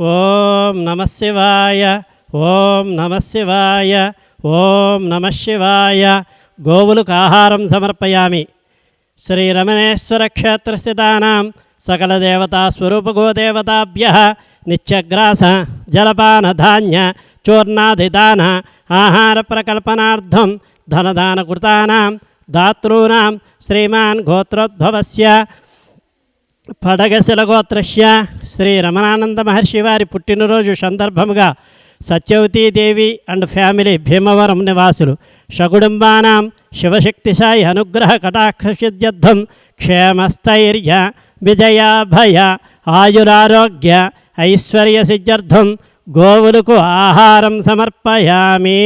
ఓం నమః శివాయ, ఓం నమః శివాయ, ఓం నమః శివాయ. గోవులకు ఆహారం సమర్పయామి. శ్రీరమణేశ్వర క్షేత్రస్థితానాం సకల దేవతా స్వరూప గోదేవతాభ్యః నిత్యగ్రాస జలపాన ధాన్య చూర్ణాదిదాన ఆహార ప్రకల్పనార్థం ధనదాన కృతానాం దాతॄణాం శ్రీమాన్ గోత్రోద్భవస్య పడగశిల గోత్రస్య శ్రీ రమణానంద మహర్షి వారి పుట్టినరోజు సందర్భముగా సత్యవతీదేవి అండ్ ఫ్యామిలీ భీమవరం నివాసులు షకుటుంబానాం శివశక్తి సాయి అనుగ్రహ కటాక్షసిద్ధ్యర్థం క్షేమస్థైర్య విజయాభయ ఆయురారోగ్య ఐశ్వర్య సిద్ధ్యర్థం గోవులకు ఆహారం సమర్పయామి.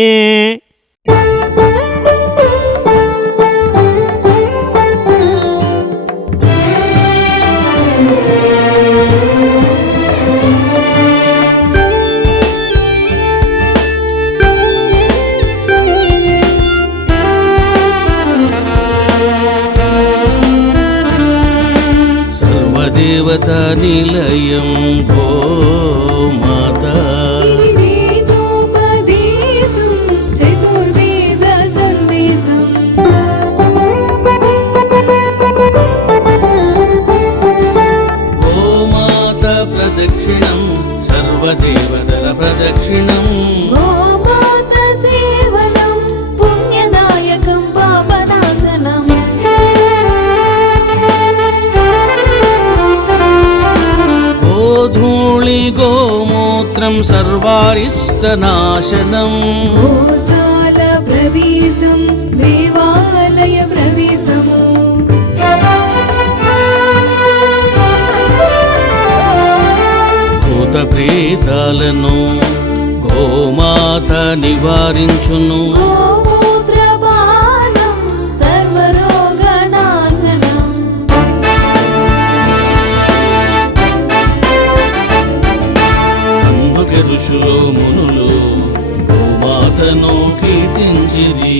దేవతా నిలయం గోమాత చతుర్వేద సందేశం గోమాత ప్రదక్షిణం సర్వదేవతల ప్రదక్షిణం గోమాత సేవనం పుణ్యదాయకం పాపనాశనం గోధూళి గోమూత్రం సర్వారిష్టనాశనం గోశాల ప్రవేశం దేవాలయ ప్రవేశము భూత ప్రేతాలను గోమాత నివారించును గోమూత్రపానం సర్వరోగనాశనం అందుకే ఋషులు మునులు గోమాతను కీర్తించిరి.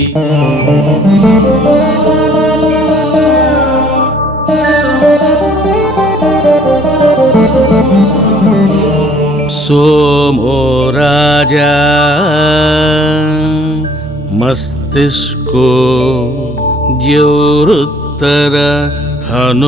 सोमो राजा मस्तिष्को द्योरुत्तर हनु